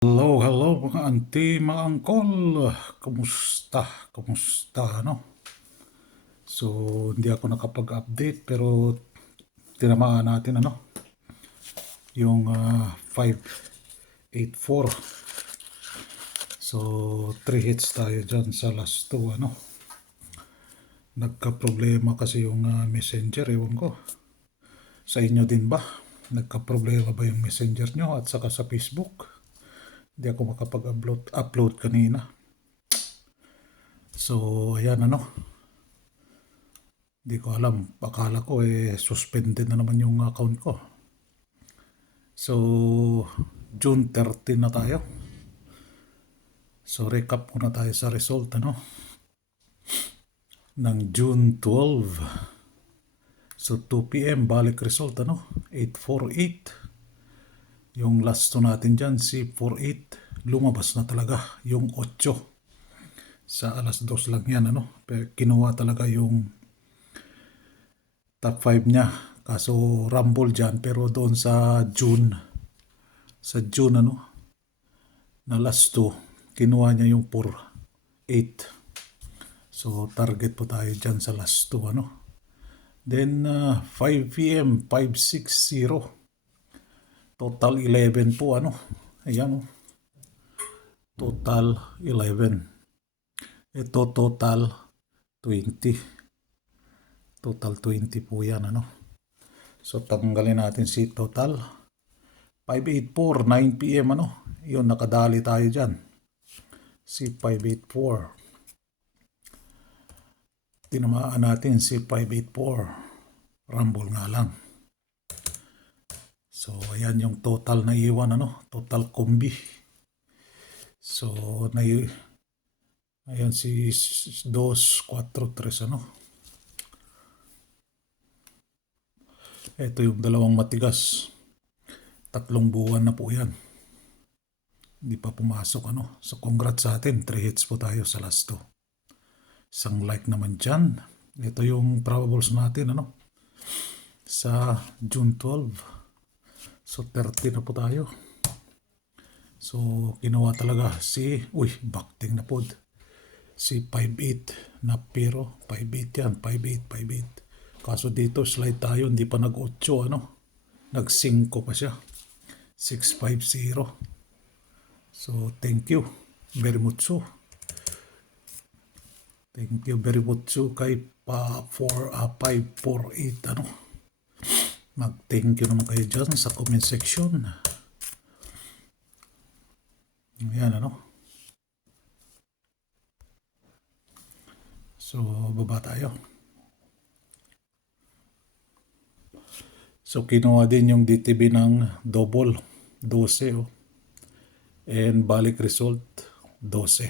Hello mga auntie, mga angkol. Kumusta? Kumusta, no? So, hindi ako nakapag-update pero tinamaan natin, yung 584. So, 3 hits tayo dyan sa last 2, Nagka-problema kasi yung messenger, ewan ko. Sa inyo din ba? Nagka-problema ba yung messenger nyo at saka sa Facebook? Hindi ako makapag-upload kanina. So, ayan, Di ko alam. Akala ko suspended na naman yung account ko. So, June 13 na tayo. So, recap muna tayo sa result, ng June 12. So, 2 p.m. balik result, 848. Yung last to natin dyan, si 48. Lumabas na talaga yung 8. Sa alas 2 lang yan, Pero kinuha talaga yung top 5 niya. Kaso rumble dyan, pero doon sa June, na last 2, kinuha niya yung 4-8. So, target po tayo dyan sa last 2, Then, 5 p.m., 560. Total 11 po, Ayan, Total 11. Ito, total 20. Total 20 po yan, So, tanggalin natin si total. 584, 9 p.m., Yun, nakadali tayo dyan. Si 584. Tinamaan natin si 584. Rumble nga lang. So, ayan yung total na iwan, Total kombi. So, ayan si 2, 4, 3, Ito yung dalawang matigas. 3 buwan na po yan. Hindi pa pumasok, So, congrats sa atin. 3 hits po tayo sa last 2. Isang like naman dyan. Ito yung probables natin, sa June 12. So, 30 na po tayo. So, ginawa talaga backting na po. Si 5-8 na pero 5-8 yan. 5-8, 5-8. Kaso dito, slide tayo. Hindi pa nag-8, Nag-5 pa siya. 650. So, thank you very much. Thank you very much kay 548, Mag-thank you naman kayo dyan sa comment section. Ayan, So, baba tayo. So, kinuha din yung DTB ng double, 12, And balik result, 12.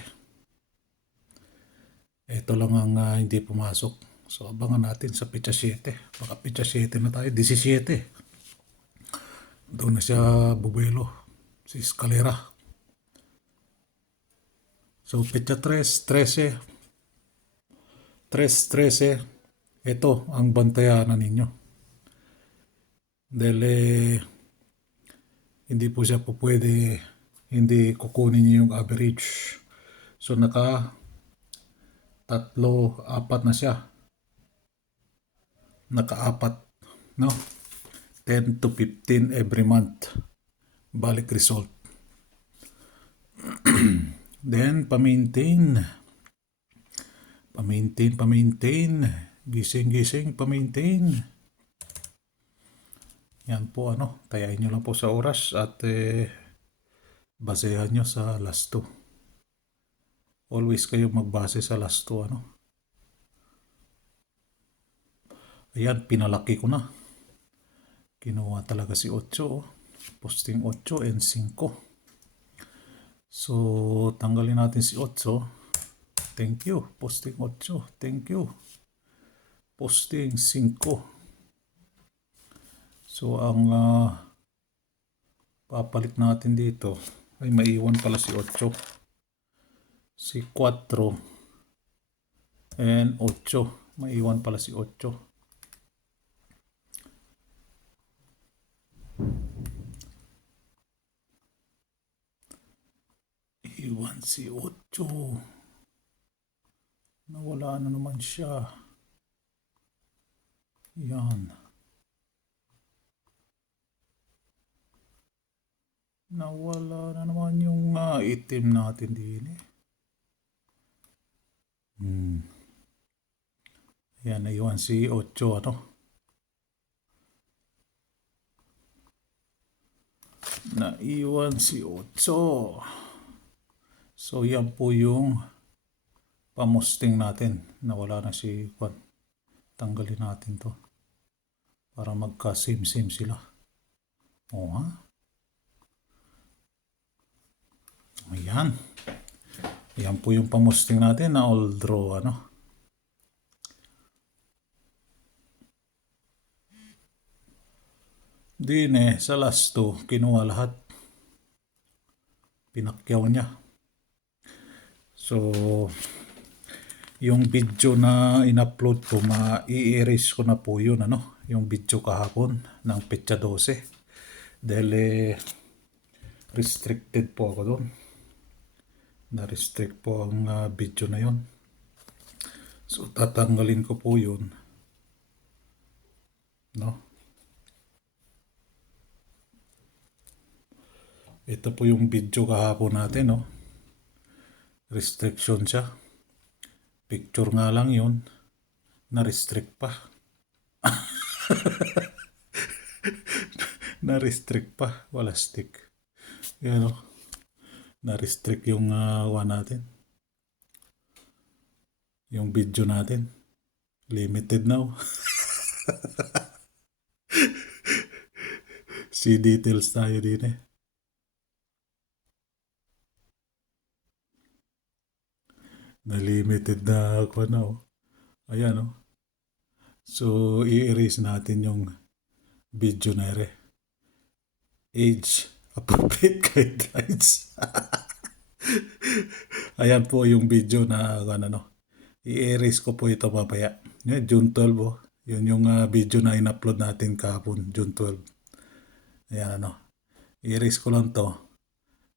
Ito lang ang hindi pumasok. So, abangan natin sa pitsa 7. Baka pitsa 7 na tayo, 17. Doon na siya bubuelo, si Escalera. So, pitsa 3, 13. 13. Ito ang bantayanan ninyo. Dahil hindi po siya po pwede, hindi kukunin niyo yung average. So, 3, 4 na siya. Naka-4, 10 to 15 every month. Balik result. Then, pa-maintain. Gising, pa-maintain. Yan po, tayain nyo lang po sa oras at basehan nyo sa last 2. Always kayo magbase sa last 2, Ayan, pinalaki ko na. Kinuha talaga si 8, Posting 8 and 5. So, tanggalin natin si 8. Thank you. Posting 8. Thank you. Posting 5. So, ang papalit natin dito ay maiwan pala si 8. Si 4 and 8. Maiwan pala si 8. Naiwan si Ocho. Nawala na naman siya. Yan. Nawala na naman yung itim natin din eh. Yan, naiwan si Ocho ano. Naiwan si Ocho. So yan po yung pamusting natin. Nawala na si Juan. Tanggalin natin to. Para magka-same-same sila. O ha? Ayan. Yan po yung pamusting natin na all draw ano. Din sa last 2, kinuha lahat. Pinakyaw niya. So, yung video na in-upload ko, i-erase ko na po yun, ano? Yung video kahapon ng Petsa 12. Dahil restricted po ako doon. Na-restrict po ang video na yun. So, tatanggalin ko po yun. No? Ito po yung video kahapon natin, no? Restriction siya. Picture nga lang yun. Na-restrict pa. Na-restrict pa. Wala stick. Yan, no? Na-restrict yung natin. Yung video natin. Limited now. See details tayo din eh. Na-limited na ako na oh. Ayan oh. So, i-erase natin yung video na ere. Age appropriate guidelines. Ayan po yung video na ano. I-erase ko po ito mamaya. Yan, June 12 oh. Yun yung video na in-upload natin kahapon, June 12. Ayan ano. I-erase ko lang to.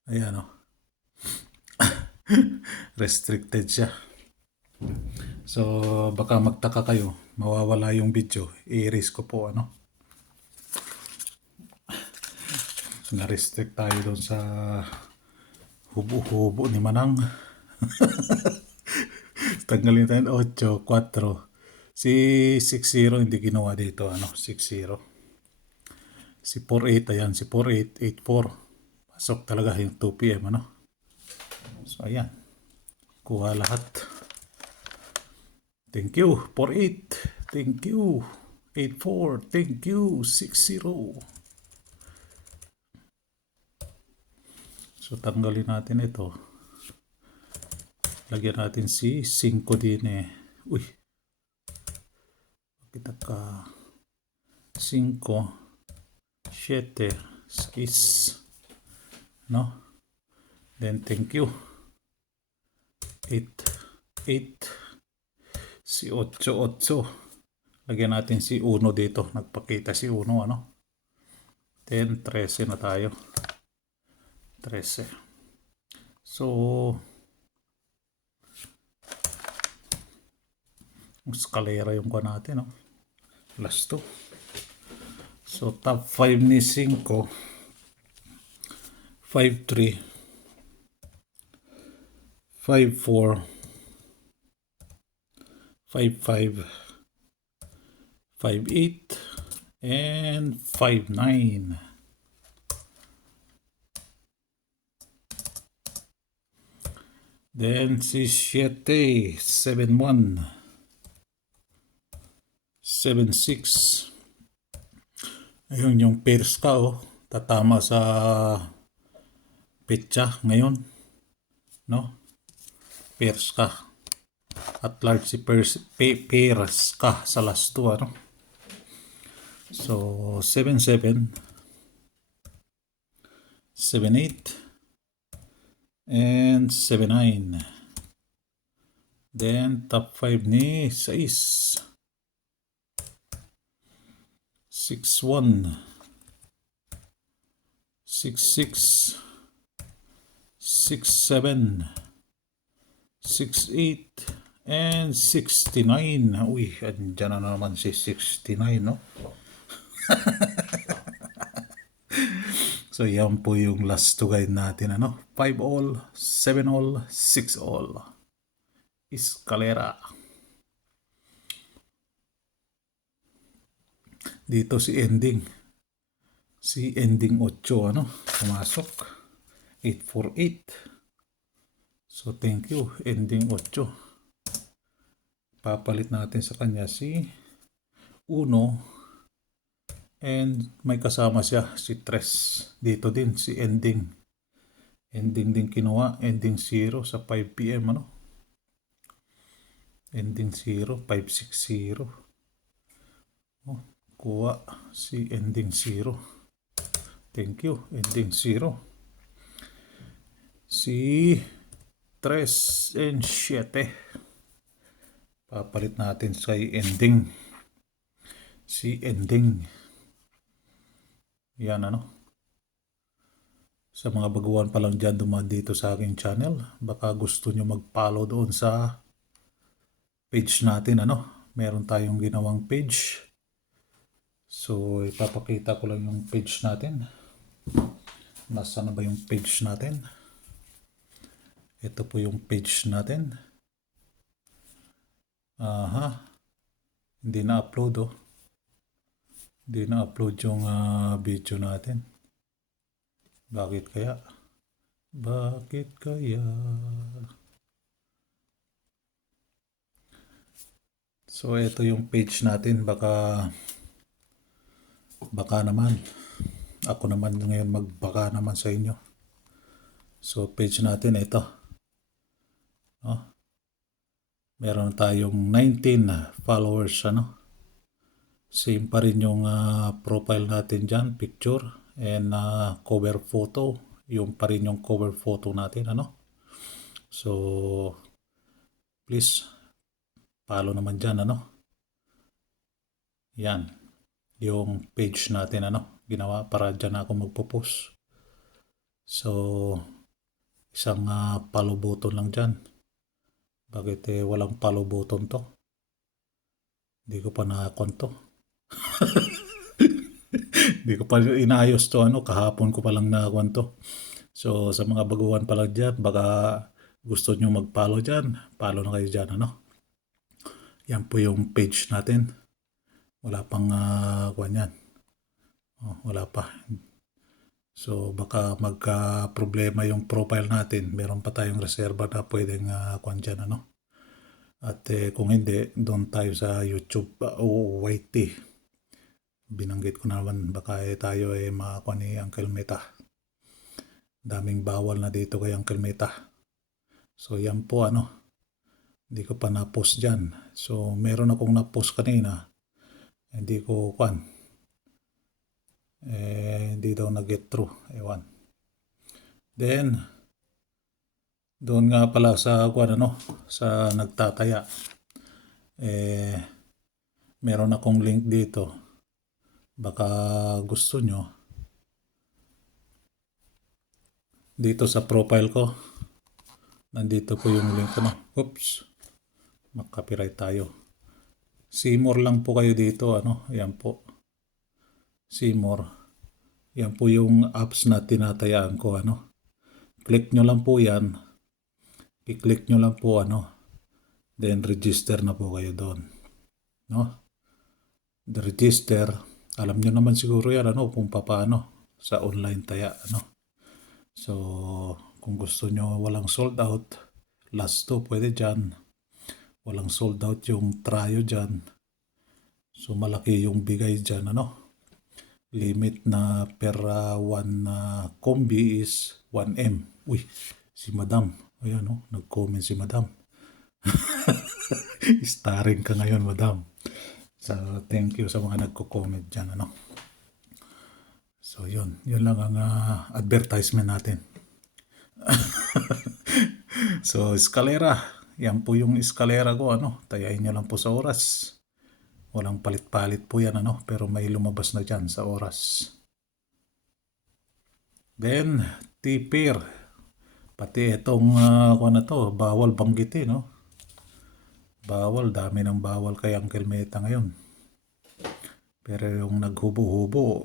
Ayan oh. Restricted siya. So, baka magtaka kayo, mawawala yung video. I-erase ko po ano. Na-restrict tayo doon sa hubo-hubo ni Manang. Tanggalin tayo 8, 4. Si 60 hindi ginawa dito ano, 60. Si 48 ayan, si 48, 84. Pasok talaga yung 2 PM ano. So ayan. Kuha lahat. Thank you 48. Thank you 84. Thank you 60. So tanggalin natin ito. Lagyan natin si 5 din eh. Uy. Kita ka 5, 7, 6. No? Then thank you. 8, 8. Si 8, 8. Lagyan natin si 1 dito. Nagpakita si 1 ano. Then 13 na tayo. 13. So, eskalera yung kuha natin, no? Last 2. So, top 5 ni 5. 5-3. 5-4. 5-5. 5-8. And 5-9. Then si 7, 7-1. 7-6. Ayun yung pairs ka oh. Tatama sa petsa ngayon. No? Pairs ka. At large si pairs ka sa last 2 ano. So 7-7. 7-8. And 7-9. Then top 5 ni 6. 6-1. 6-6. 67, 68, and 69. Uy, andyan na naman si 69, no? So, yan po yung last to guide natin, ano? 5 all, 7 all, 6 all. Escalera. Dito si ending. Si ending 8, ano? Pumasok. 848. So, thank you, ending 8. Papalit natin sa kanya si 1. And may kasama siya, si 3. Dito din, si ending. Ending din kinuha, ending 0 sa 5 PM, ano? Ending 0, 560. Oh, kuha si ending 0. Thank you, ending 0. Si 3 and 7. Papalit natin sa ending. Si ending. Yan, ano? Sa mga baguhan pa lang dyan dumaan dito sa aking channel, baka gusto nyo mag-follow doon sa page natin, ano? Meron tayong ginawang page. So, ipapakita ko lang yung page natin. Nasaan na ba yung page natin? Ito po yung page natin. Aha. Hindi na-upload, oh. Hindi na-upload yung video natin. Bakit kaya? Bakit kaya? So, ito yung page natin. Baka naman. Ako naman ngayon magbaka naman sa inyo. So, page natin ito. Oh. Meron tayong 19 followers, ano? Same pa rin yung profile natin dyan, picture. And cover photo. Yung pa rin yung cover photo natin, ano? So, please, follow naman dyan, ano? Yan. Yung page natin, ano? Ginawa para dyan ako magpo-post. So, isang follow button lang dyan. Bakit walang follow button to? Hindi ko pa nakakonto. Hindi ko pa inayos to, ano? Kahapon ko pa lang nakakonto. So, sa mga baguhan pa lang dyan, baka gusto nyo mag-follow dyan, follow na kayo dyan, ano? Yan po yung page natin. Wala pang kuwan yan. Oh, wala pa. So, baka magka-problema yung profile natin. Meron pa tayong reserva na pwedeng kuwan dyan, ano? At kung hindi, doon tayo sa YouTube o YT. Binanggit ko naman, baka tayo makakuha ni Uncle Meta. Daming bawal na dito kay Uncle Meta. So, yan po, ano? Hindi ko pa na-post dyan. So, meron akong na-post kanina. Hindi ko kuwan. Hindi daw na-get through. Ewan. Then, doon nga pala sa kuwan, ano? Sa nagtataya. Meron akong link dito. Baka gusto nyo. Dito sa profile ko. Nandito po yung link, ano? Oops. Mag-copyright tayo. Seymour lang po kayo dito, ano? Ayan po. Seymour. Yan po yung apps na tinatayaan ko, ano? Click nyo lang po yan. I-click nyo lang po, ano? Then register na po kayo doon. No? The register. Alam nyo naman siguro yan, ano? Kung paano sa online taya, ano? So, kung gusto nyo walang sold out, last 2 pwede dyan. Walang sold out yung tryo dyan. So, malaki yung bigay dyan, ano? Limit na per one combi is 1M. Uy, si Madam. Ayan, no? Nag-comment si Madam. Starring ka ngayon, Madam. So, thank you sa mga nagko-comment dyan, ano? So, yun. Yun lang ang advertisement natin. So, escalera. Yan po yung escalera ko, ano? Tayain nyo lang po sa oras. Walang palit-palit po yan, ano? Pero may lumabas na dyan sa oras. Then, tipir. Pati itong kung ano to, bawal banggitin, no? Bawal, dami ng bawal kay Uncle Meta ngayon. Pero yung naghubo-hubo,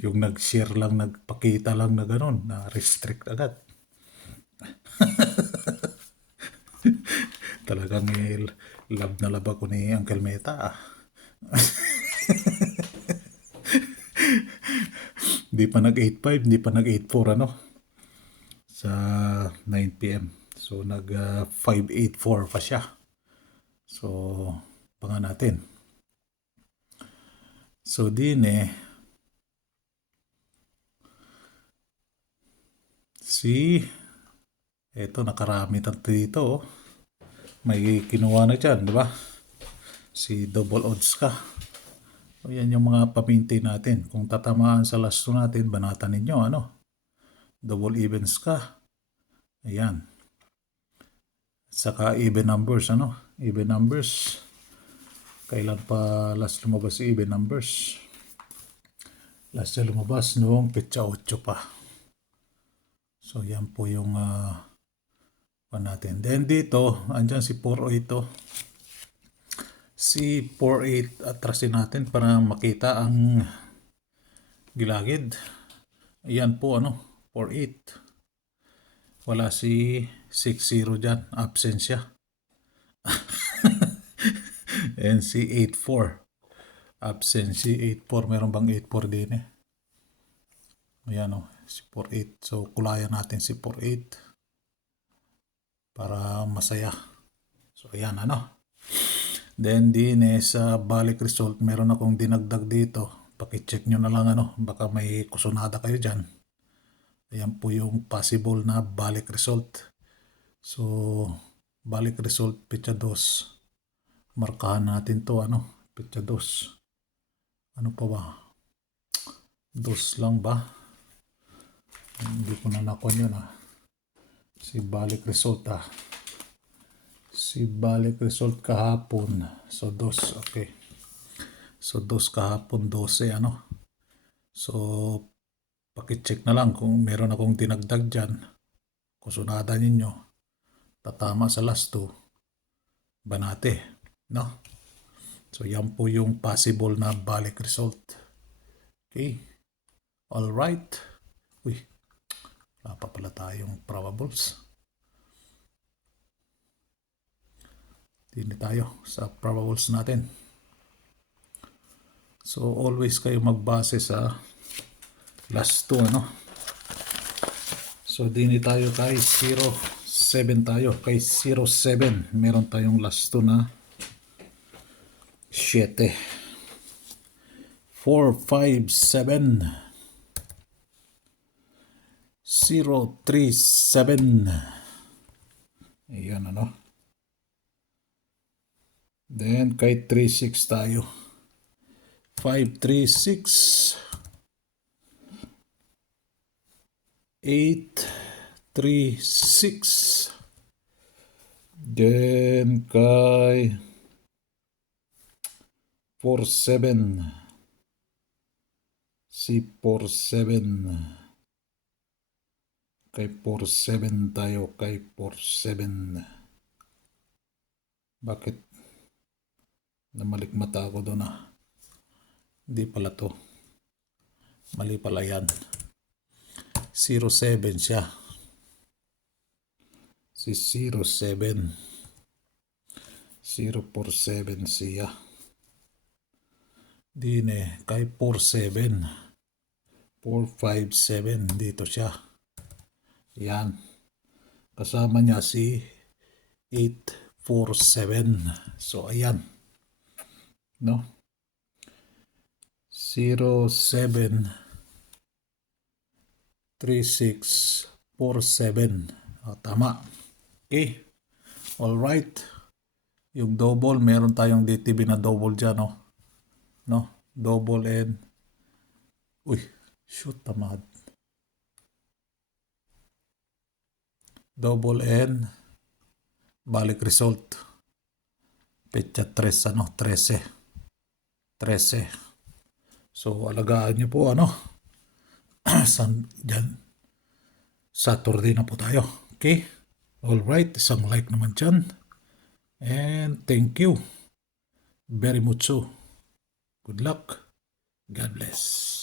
yung nag-share lang, nagpakita lang na gano'n, na-restrict agad. Talagang love na love ako ni Uncle Meta. Hindi pa nag-8.5, hindi pa nag-8.4 ano, sa 9 p.m. So nag 5.84 pa siya. So, pangan natin. So din eto nakarami dito, oh. May kinuha na dyan, di ba? Si double odds ka. So, yan yung mga paminti natin. Kung tatamaan sa last two natin, banatan ninyo, ano? Double evens ka. Ayan. Saka even numbers, ano? Even numbers. Kailan pa last lumabas si even numbers? Last na lumabas noong petsa 8 pa. So, yan po yung natin. Then dito, andyan si 408. Si 48 atrasin natin para makita ang gilagid. Ayan po, ano, 48. Wala si 60 dyan, absent siya. And si 84. Absent si 84. Meron bang 84 din eh? Ayan o, si 48. So, kulayan natin si 48 para masaya. So, ayan, ano. Then, din sa balik result, meron akong dinagdag dito. Pakicheck nyo na lang, ano. Baka may kusunada kayo dyan. Ayan po yung possible na balik result. So, balik result, petsa 2. Markahan natin to, ano. Petsa 2. Ano pa ba? 2 lang ba? Hindi ko na nakuha yun, Si balik result, Si balik result kahapon. So, 2. Okay. So, 2 kahapon, 12, ano. So, pakicheck na lang kung meron akong dinagdag dyan. Kusunada ninyo. Tatama sa last 2. Banate. No? So, yan po yung possible na balik result. Okay. Alright. Uy. Wala pa pala tayong probables. Hindi tayo sa probables natin. So, always kayo magbase sa last 2, ano. So, dini tayo kay 07 tayo. Kay 07, meron tayong last 2 na 7. 4, 5, 7. 0, 3, 7. Ayan, ano. Then, kay 3, 6 tayo. 5, 3, 6. 8, 3, 6. Then, kay 4, 7. Si 4, 7. Kay 4, 7 tayo. Kay 4, 7. Bakit? Namalikmata ako doon, Hindi pala to. Mali pala yan. 07 siya. Si 07. 047 siya. Dine, kay 47. 457 dito siya. Yan. Kasama niya si 847. So, ayan. No? 07 3647. Tama. Okay. Alright. Yung double, meron tayong DTB na double dyan, no? Double and uy, shoot, tamad. Double and balik result. Petsa 3, 13. So, alagaan nyo po, Dyan. Saturday na po tayo. Okay? Alright, isang like naman dyan. And thank you very much. Good luck. God bless.